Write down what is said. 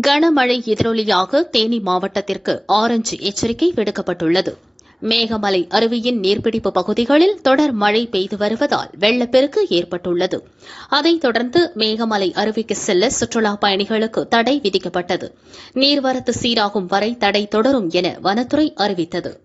கனமழை எதிரொலியாக தேனி மாவட்டத்திற்கு ஆரஞ்சு எச்சரிக்கை விடுக்கப்பட்டுள்ளது. மேகமலை அருவியின் நீர்பிடிப்பு பகுதிகளில் தொடர் மழை பெய்து வருவதால் வெள்ளப்பெருக்கு ஏற்பட்டுள்ளது. அதைத் தொடர்ந்து மேகமலை அருவிக்கு செல்ல சுற்றுலாப் பயணிகளுக்கு தடை விதிக்கப்பட்டது. நீர்வரத்து சீராகும் வரை தடை தொடரும் என வனத்துறை அறிவித்தது.